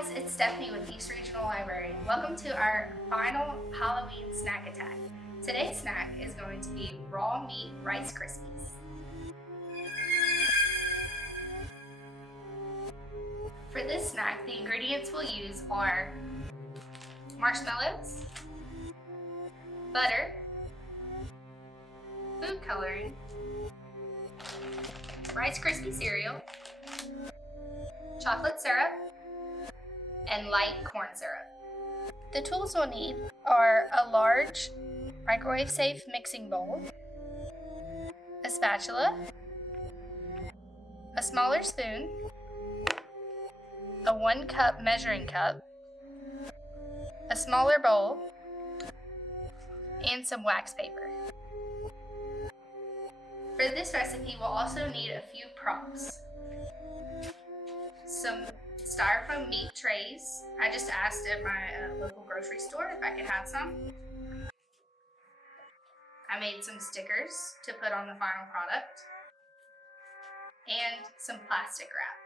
guys, it's Stephanie with East Regional Library. Welcome to our final Halloween snack attack. Today's snack is going to be raw meat Rice Krispies. For this snack, the ingredients we'll use are marshmallows, butter, food coloring, Rice Krispie cereal, chocolate syrup, and light corn syrup. The tools we'll need are a large microwave-safe mixing bowl, a spatula, a smaller spoon, a 1-cup measuring cup, a smaller bowl, and some wax paper. For this recipe, we'll also need a few props. Some styrofoam meat trays. I just asked at my local grocery store if I could have some. I made some stickers to put on the final product. And some plastic wrap.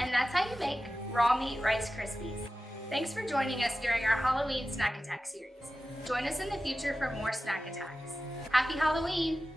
And that's how you make raw meat Rice Krispies. Thanks for joining us during our Halloween Snack Attack series. Join us in the future for more snack attacks. Happy Halloween!